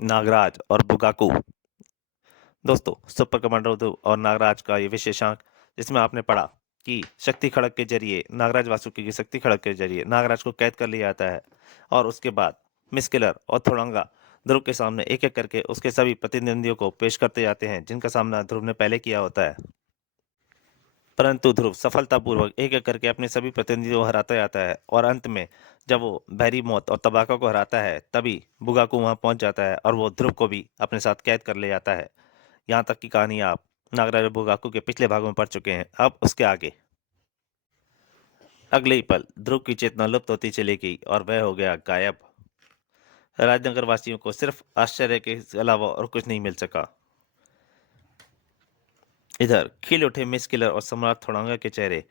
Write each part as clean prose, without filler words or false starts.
नागराज और बुगाकू। दोस्तों, super commander ध्रुव और नागराज का ये विशेषांक, जिसमें आपने पढ़ा कि शक्ति खड़ग के जरिए नागराज वासुकी की शक्ति खड़ग के जरिए नागराज को कैद कर लिया जाता है और उसके बाद मिस किलर और थोड़ंगा ध्रुव के सामने एक एक करके उसके सभी प्रतिद्वंदियों को पेश करते जाते हैं जिनका सामना ध्रुव ने पहले किया होता है। परंतु ध्रुव सफलतापूर्वक एक एक करके अपने सभी प्रतिनिधियों को हराता जाता है और अंत में जब वो भैरी मौत और तबाका को हराता है तभी बुगाकू वहां पहुंच जाता है और वो ध्रुव को भी अपने साथ कैद कर ले जाता है। यहाँ तक की कहानी आप नागराज और बुगाकू के पिछले भागों में पढ़ चुके हैं। अब उसके आगे अगले ही पल ध्रुव की चेतना लुप्त होती चली गई और वह हो गया गायब। राजनगर वासियों को सिर्फ आश्चर्य के अलावा और कुछ नहीं मिल सका। इधर खिल उठे मिस किलर और सम्राट थोड़ांगा के चेहरे।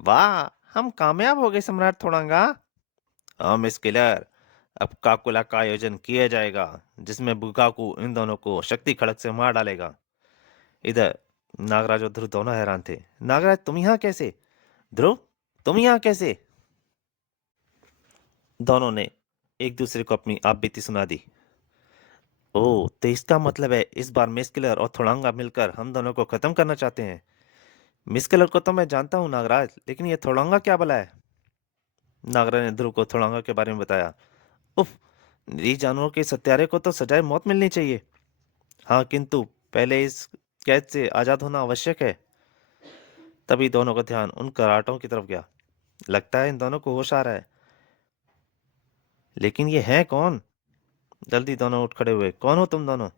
वाह, हम कामयाब हो गए सम्राट थोड़ांगा। हाँ मिस किलर, अब काकुला का आयोजन किया जाएगा जिसमें बुकाकू इन दोनों को शक्ति खड़क से मार डालेगा। इधर नागराज और ध्रुव दोनों हैरान थे। नागराज, तुम यहाँ कैसे? ध्रुव, तुम यहाँ कैसे? दोनों ने एक दूसरे को अपनी आप बीती सुना दी। ओह, तो इसका मतलब है इस बार मिस किलर और थोड़ांगा मिलकर हम दोनों को खत्म करना चाहते हैं। मिस किलर को तो मैं जानता हूँ नागराज, लेकिन ये थोड़ांगा क्या भला है? नागराज ने ध्रुव को थोड़ांगा के बारे में बताया। उफ, निरीह जानवरों के सत्यारे को तो सजाए मौत मिलनी चाहिए। हाँ, किंतु पहले इस कैद से आजाद होना आवश्यक है। तभी दोनों का ध्यान उन कराटों की तरफ गया। लगता है इन दोनों को होश आ रहा है। लेकिन ये हैं कौन? जल्दी दोनों उठ खड़े हुए। कौन हो तुम दोनों?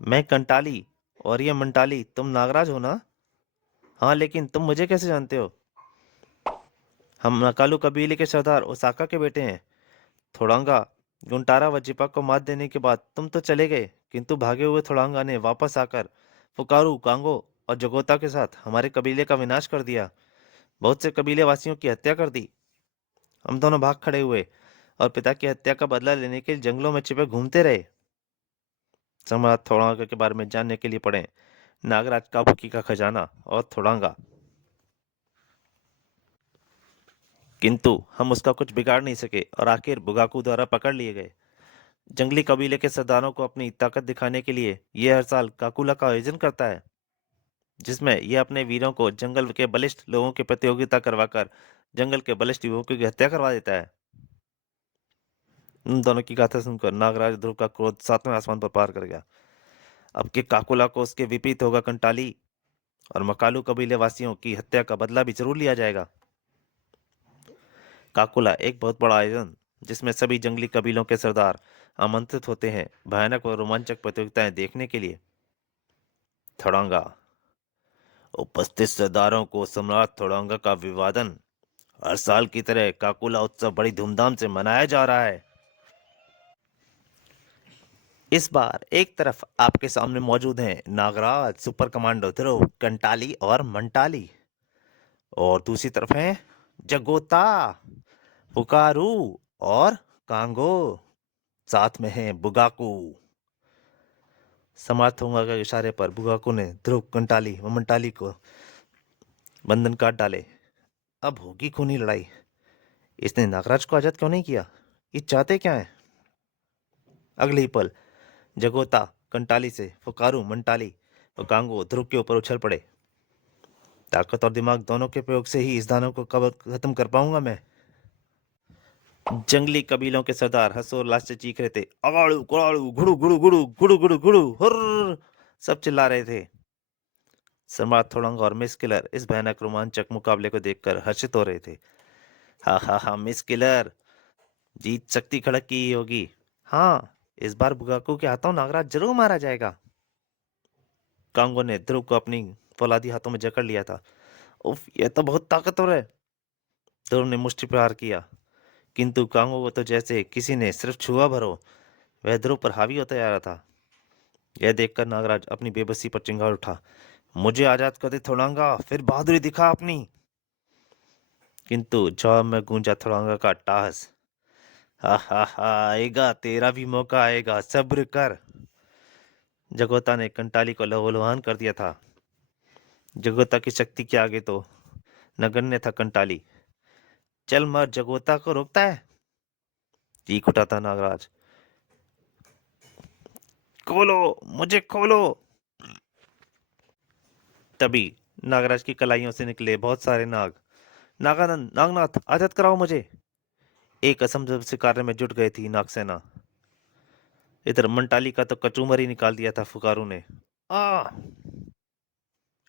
मैं कंटाली और ये मंटाली। तुम नागराज हो ना? हाँ, लेकिन तुम मुझे कैसे जानते हो? हम नकालू कबीले के सरदार ओसाका के बेटे हैं। थोड़ांगा, गुंटारा व जिपा को मात देने के बाद तुम तो चले गए, किंतु भागे हुए थोड़ांगा ने वापस आकर फुकारू, कांगो और जगोता के साथ हमारे कबीले का विनाश कर दिया। बहुत से कबीले वासियों की हत्या कर दी। हम दोनों भाग खड़े हुए और पिता की हत्या का बदला लेने के लिए जंगलों में छिपे घूमते रहे। सम्राट थोड़ांगा के बारे में जानने के लिए पढ़ें नागराज काबुकी का खजाना और थोड़ांगा। किंतु हम उसका कुछ बिगाड़ नहीं सके और आखिर बुगाकू द्वारा पकड़ लिए गए। जंगली कबीले के सरदारों को अपनी ताकत दिखाने के लिए यह हर साल काकुला का आयोजन करता है, जिसमें यह अपने वीरों को जंगल के बलिष्ठ लोगों की प्रतियोगिता करवाकर जंगल के बलिष्ठ युवकों की हत्या करवा देता है। उन दोनों की गाथा सुनकर नागराज ध्रुव का क्रोध सातवें आसमान पर पार कर गया। अब के काकुला को उसके विपरीत होगा कंटाली, और मकालू कबीले वासियों की हत्या का बदला भी जरूर लिया जाएगा। काकुला एक बहुत बड़ा आयोजन जिसमें सभी जंगली कबीलों के सरदार आमंत्रित होते हैं भयानक और रोमांचक प्रतियोगिताएं देखने के लिए। थड़ांगा, उपस्थित सरदारों को सम्राट थोड़ांगा का अभिवादन। हर साल की तरह काकुला उत्सव बड़ी धूमधाम से मनाया जा रहा है। इस बार एक तरफ आपके सामने मौजूद हैं नागराज, सुपर कमांडो ध्रुव, कंटाली और मंटाली, और दूसरी तरफ हैं जगोता, पुकारू और कांगो। साथ में हैं बुगाकू। समाप्त होगा के इशारे पर बुगाकू ने ध्रुव, कंटाली व मंटाली को बंधन काट डाले। अब होगी खूनी लड़ाई। इसने नागराज को आजाद क्यों नहीं किया? ये चाहते क्या है? अगले ही पल जगोता कंटाली से, फुकारू मंटाली और कांगो ध्रुव के ऊपर उछल पड़े। ताकत और दिमाग दोनों के प्रयोग से ही इस दानव को कब खत्म कर पाऊंगा मैं। जंगली कबीलों के सरदार हर्षोल्लास से चीख रहे थे। अगाड़ू कुड़ाड़ू गुड़ू गुड़ू गुड़ू गुड़ू गुड़ू गुड़ू हुर्र, सब चिल्ला रहे थे। सम्राट थोड़ंगा और मिस किलर इस भयानक रोमांचक मुकाबले को देखकर हर्षित हो रहे थे। हा हा हा, मिस किलर, जीत शक्ति खड़क की ही होगी। हाँ, इस बार बुगाकू के हाथों नागराज जरूर मारा जाएगा। कांगो ने ध्रुव को अपनी फौलादी हाथों में जकड़ लिया था। उफ, यह तो बहुत ताकतवर है। ध्रुव ने मुष्टि प्रहार किया, किंतु कांगो को तो जैसे किसी ने सिर्फ छुआ भरो वह ध्रुव पर हावी होता जा रहा था। यह देखकर नागराज अपनी बेबसी पर चिंगार उठा। मुझे आजाद कर दे थोड़ांगा, फिर बहादुरी दिखा अपनी। किंतु जवाब में गूंजा थोड़ांगा का टास। हा हा हा, आएगा, तेरा भी मौका आएगा, सब्र कर। जगोता ने कंटाली को लहूलुहान कर दिया था। जगोता की शक्ति के आगे तो नगण्य था कंटाली। चल मर, जगोता को रोकता है? चीख उठा था नागराज। खोलो, मुझे खोलो। तभी नागराज की कलाइयों से निकले बहुत सारे नाग। नागानंद, नागनाथ, आजाद कराओ मुझे। एक असम से कार्य में जुट गई थी नागसेना। इधर मंटाली का तो कचूमर ही निकाल दिया था फुकारू ने। आ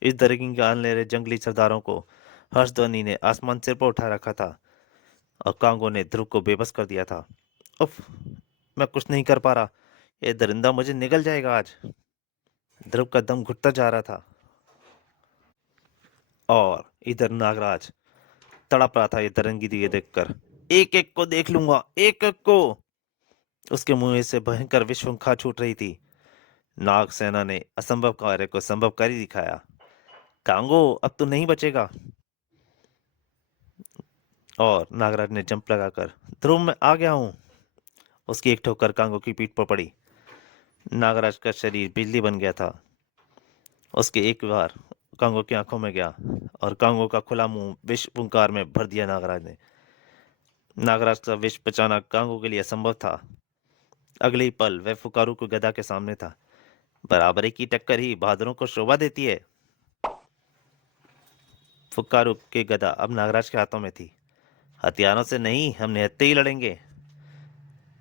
इस दरगिंग के आने रहे जंगली सरदारों को हर्षध्वनि ने आसमान सिर पर उठा रखा था और कांगो ने ध्रुव को बेबस कर दिया था। उफ, मैं कुछ नहीं कर पा रहा। ये दरिंदा मुझे निगल जाएगा आज। ध्रुव का दम घुटता जा रहा था और इधर नागराज तड़प रहा था ये दरंगी दिए देखकर। एक एक को देख लूंगा, एक एक को। उसके मुंह से भयंकर विश्वंखा छूट रही थी। नाग सेना ने असंभव कार्य को संभव कर ही दिखाया। कांगो, अब तू नहीं बचेगा। और नागराज ने जंप लगाकर, ध्रुव मैं आ गया हूं। उसकी एक ठोकर कांगो की पीठ पर पड़ी। नागराज का शरीर बिजली बन गया था। उसके एक बार कांगो की आंखों में गया और कांगो का खुला मुंह विष पुंकार में भर दिया नागराज ने। नागराज का विष बचाना कांगो के लिए असंभव था। अगले ही पल वह फुकारू को गदा के सामने था। बराबरी की टक्कर ही बहादुरों को शोभा देती है। फुकारू की गदा अब नागराज के हाथों में थी। हथियारों से नहीं, हम निहत्थे ही लड़ेंगे।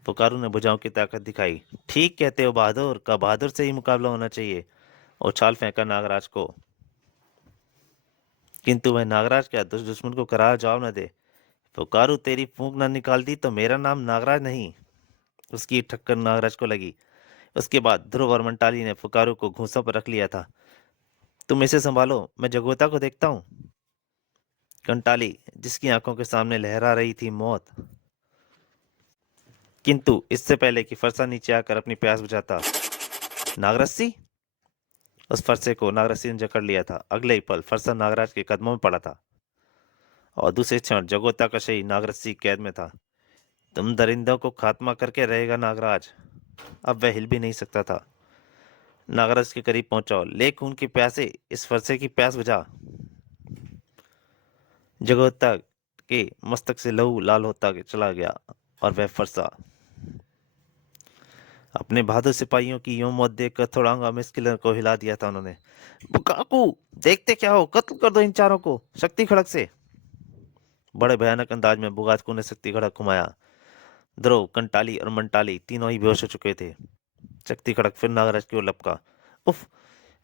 फुकारू ने भुजाओं की ताकत दिखाई। ठीक कहते हो बहादुर, का बहादुर से ही मुकाबला होना चाहिए। उछाल फेंका नागराज को, किंतु वह नागराज क्या दुश्मन को करारा जवाब न दे। फुकारू, तेरी फूंक न निकाल दी तो मेरा नाम नागराज नहीं। उसकी एक ठक्कर नागराज को लगी। उसके बाद ध्रुव और मंटाली ने फुकारू को घूंसा पर रख लिया था। तुम इसे संभालो, मैं जगोता को देखता हूँ। कंटाली, जिसकी आंखों के सामने लहरा रही थी मौत, किंतु इससे पहले कि फरसा नीचे आकर अपनी प्यास बुझाता, नागरस्सी। उस फरसे को नागरस्सी ने जकड़ लिया था। अगले ही पल फरसा नागराज के कदमों में पड़ा था और दूसरे क्षण जगोता का शरीर नागरस्सी कैद में था। तुम दरिंदों को खात्मा करके रहेगा नागराज। अब वह हिल भी नहीं सकता था। नागराज के करीब पहुंचाओ, ले खून की प्यासे, इस फरसे की प्यास बुझा। जगोता के मस्तक से लहू लाल होता चला गया और वह फरसा अपने बहादुर सिपाहियों की यूं मौत देखकर थोड़ांगा मिस्किलर को हिला दिया था उन्होंने। बुकाकू, देखते क्या हो, कत्ल कर दो इन चारों को शक्ति खड़क से। बड़े भयानक अंदाज में बुगाकू ने शक्ति खड़क घुमाया। ध्रुव, कंटाली और मंटाली तीनों ही बेहोश हो चुके थे। शक्ति खड़क फिर नागराज की ओर लपका। उफ,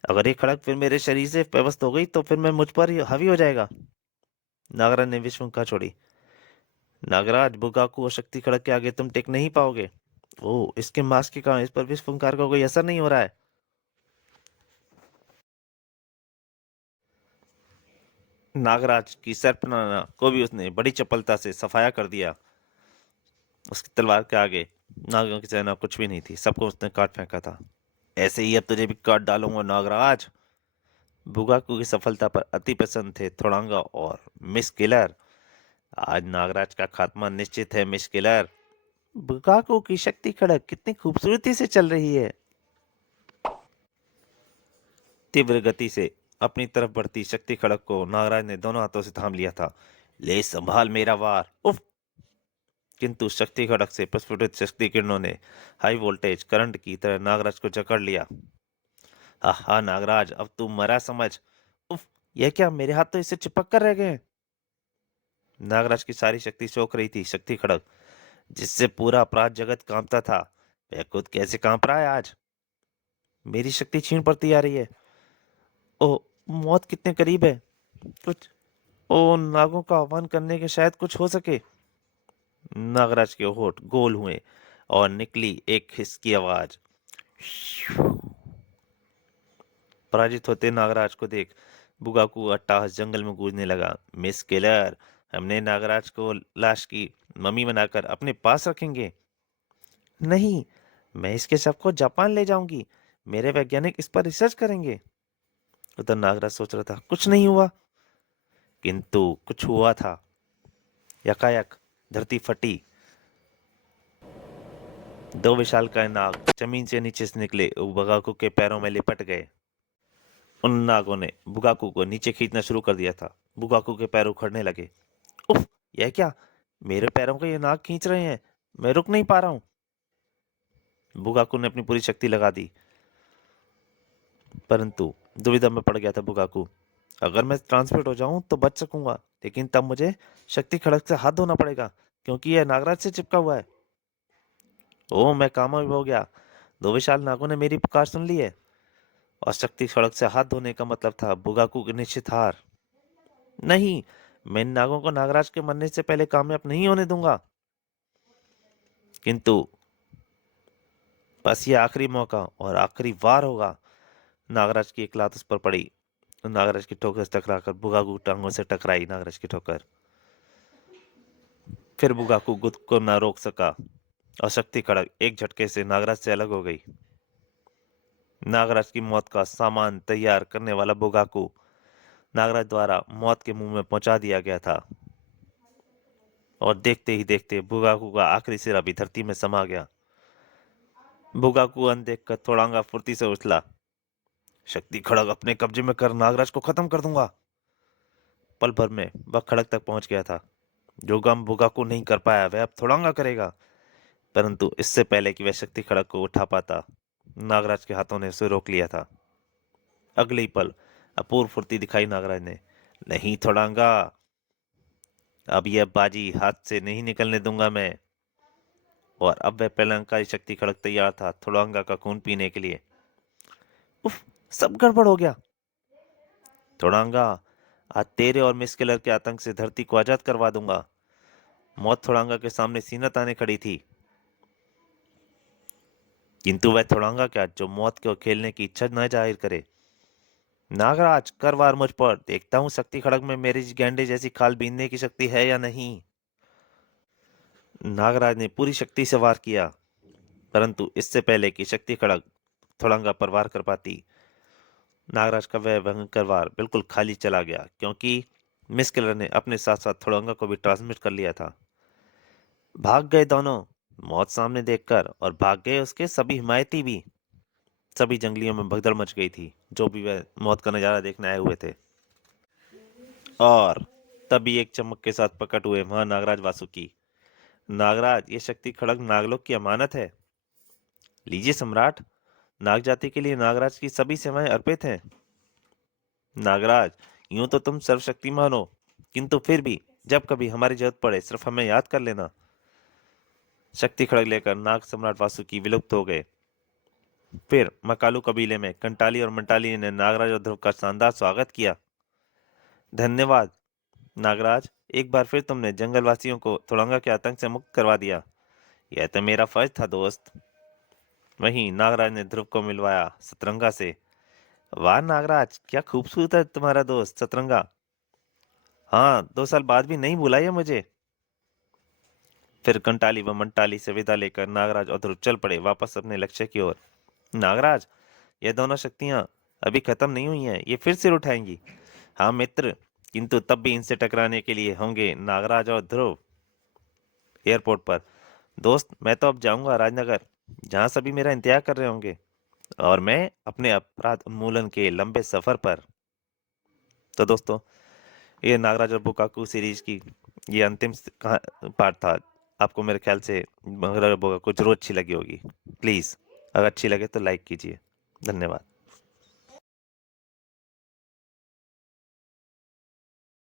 अगर ये खड़क फिर मेरे शरीर से व्यवस्थ हो गई तो फिर मैं मुझ पर ही हावी हो जाएगा। नागराज ने विश्वंखा छोड़ी। नागराज, बुगाकू और शक्ति खड़क के आगे तुम टिक नहीं पाओगे। ओ, इसके मास्क के कारण इस पर विश्वंकार का कोई असर नहीं हो रहा है। नागराज की सरपनाना को भी उसने बड़ी चपलता से सफाया कर दिया। उसकी तलवार के आगे नागों की सेना कुछ भी नहीं थी। सबको उसने काट फेंका था। ऐसे ही अब तुझे भी काट डालूंगा नागराज। बुगाकू की सफलता पर अति प्रसन्न थे थोड़ांगा और मिस किलर। आज नागराज का खात्मा निश्चित है मिस किलर। बुगाकू की शक्ति खड़क कितनी खूबसूरती से चल रही है। तीव्र गति से अपनी तरफ बढ़ती शक्ति खड़क को नागराज ने दोनों हाथों से थाम लिया था। ले संभाल मेरा वार। उफ! किंतु शक्ति खड़क से प्रस्फुटित शक्ति किरणों ने हाई वोल्टेज करंट की तरह नागराज को जकड़ लिया। आहा नागराज, अब तू मरा समझ। उफ! यह क्या, मेरे हाथ तो इससे चिपक कर रह गए हैं। नागराज की सारी शक्ति सोख रही थी शक्ति खड़क, जिससे पूरा अपराध जगत कांपता था। वह खुद कैसे कांप रहा है आज। मेरी शक्ति छीन पड़ती आ रही है। ओ, मौत कितने करीब है। कुछ, ओ, नागों का आह्वान करने के शायद कुछ हो सके। नागराज के होठ गोल हुए और निकली एक हिस की आवाज। पराजित होते नागराज को देख बुगाकू अट्टहास जंगल में गूंजने लगा। मिस किलर, हमने नागराज को लाश की मम्मी बनाकर अपने पास रखेंगे। नहीं, मैं इसके शव को जापान ले जाऊंगी। मेरे वैज्ञानिक इस पर रिसर्च करेंगे। उधर नागराज सोच रहा था, कुछ नहीं हुआ, किंतु कुछ हुआ था। यकायक धरती फटी। दो विशालकाय नाग जमीन से नीचे से निकले और बुगाकू के पैरों में लिपट गए। उन नागों ने बुगाकू को नीचे खींचना शुरू कर दिया था। बुगाकू के पैर उखड़ने लगे। उफ! यह क्या, मेरे पैरों को ये नाग खींच रहे हैं। मैं रुक नहीं पा रहा हूं। बुगाकू ने अपनी पूरी शक्ति लगा दी। परंतु दुविधा में पड़ गया था बुगाकू। अगर मैं ट्रांसमिट हो जाऊं तो बच सकूंगा, लेकिन तब मुझे शक्ति खड़ग से हाथ धोना पड़ेगा, क्योंकि यह नागराज से चिपका हुआ है। ओह, मैं कामयाब हो गया। दो विशाल नागों ने मेरी पुकार सुन ली है, और शक्ति खड़ग से हाथ धोने का मतलब था बुगाकू की निश्चित हार। नहीं, मैं इन नागों को नागराज के मरने से पहले कामयाब नहीं होने दूंगा। किंतु बस ये आखिरी मौका और आखिरी वार होगा। नागराज की एक लात उस पर पड़ी। नागराज की ठोकर से टकराकर बुगाकू टांगों से टकराई नागराज की ठोकर। फिर बुगाकू खुद को न रोक सका, और शक्ति खड़ग एक झटके से नागराज से अलग हो गई। नागराज की मौत का सामान तैयार करने वाला बुगाकू नागराज द्वारा मौत के मुंह में पहुंचा दिया गया था, और देखते ही देखते बुगाकू का आखिरी सिरा भी धरती में समा गया। बुगाकू अनदेखकर थोड़ांगा फुर्ती से उछला। शक्ति खड़ग अपने कब्जे में कर नागराज को खत्म कर दूंगा। पल भर में वह खड़ग तक पहुंच गया था। जो काम बुगाकू नहीं कर पाया वह अब थोड़ांगा करेगा। परंतु इससे पहले कि वह शक्ति खड़ग को उठा पाता, नागराज के हाथों ने उसे रोक लिया था। अगले ही पल अपूर्व फुर्ती दिखाई नागराज ने। नहीं थोड़ांगा, अब यह बाजी हाथ से नहीं निकलने दूंगा मैं। और अब वह प्रलंकारी शक्ति खड़ग तैयार था थोड़ांगा का खून पीने के लिए। उफ, सब गड़बड़ हो गया। थोड़ांगा, आज तेरे और मिस किलर के आतंक से धरती को आजाद करवा दूंगा। मौत थोड़ांगा के सामने सीना ताने खड़ी थी, किंतु वह थोड़ांगा क्या जो मौत को खेलने की इच्छा न जाहिर करे। नागराज, कर वार मुझ पर, देखता हूँ शक्ति खड़ग में मेरी गैंडे जैसी खाल बीनने की शक्ति है या नहीं। नागराज ने पूरी शक्ति से वार किया, परंतु इससे पहले कि शक्ति खड़ग थोड़ांगा पर वार कर पाती, नागराज का वह भयंकर वार बिल्कुल खाली चला गया, क्योंकि मिस किलर ने अपने साथ साथ थोड़ांगा को भी ट्रांसमिट कर लिया था। भाग गए दोनों, मौत सामने देखकर, और भाग गए उसके सभी हिमायती भी। सभी जंगलियों में भगदड़ मच गई थी, जो भी वह मौत का नजारा देखने आए हुए थे। और तभी एक चमक के साथ प्रकट हुए वहां नागराज वासुकी। नागराज, ये शक्ति खड़ग नागलोक की अमानत है। लीजिए सम्राट, नाग जाति के लिए नागराज की सभी सेवाएं अर्पित हैं। नागराज, यूं तो तुम सर्वशक्तिमान हो, किंतु फिर भी जब कभी हमारी जरूरत पड़े सिर्फ हमें याद कर लेना। शक्ति खड़ग लेकर नाग सम्राट वासुकी विलुप्त हो गए। फिर मकालू कबीले में कंटाली और मंटाली ने नागराज और ध्रुव का शानदार स्वागत किया। धन्यवाद नागराज, एक बार फिर तुमने जंगल वासियों को थोड़ंगा के आतंक से मुक्त करवा दिया। यह तो मेरा फर्ज था दोस्त। वहीं नागराज ने ध्रुव को मिलवाया सतरंगा से। वाह नागराज, क्या खूबसूरत है तुम्हारा दोस्त सतरंगा। हाँ, 2 साल बाद भी नहीं भूला ये मुझे। फिर कंटाली व मंटाली से विदा लेकर नागराज और ध्रुव चल पड़े वापस अपने लक्ष्य की ओर। नागराज, ये दोनों शक्तियां अभी खत्म नहीं हुई हैं, ये फिर सिर उठाएंगी। हाँ मित्र, किंतु तब भी इनसे टकराने के लिए होंगे नागराज और ध्रुव एयरपोर्ट पर। दोस्त, मैं तो अब जाऊंगा राजनगर, जहां सभी मेरा इंतजार कर रहे होंगे, और मैं अपने अपराध उन्मूलन के लंबे सफर पर। तो दोस्तों, ये नागराज और बुकाकू सीरीज की ये अंतिम पार्ट था। आपको मेरे ख्याल से नागराज और बुकाकू जरूर अच्छी लगी होगी। प्लीज, अगर अच्छी लगे तो लाइक कीजिए। धन्यवाद।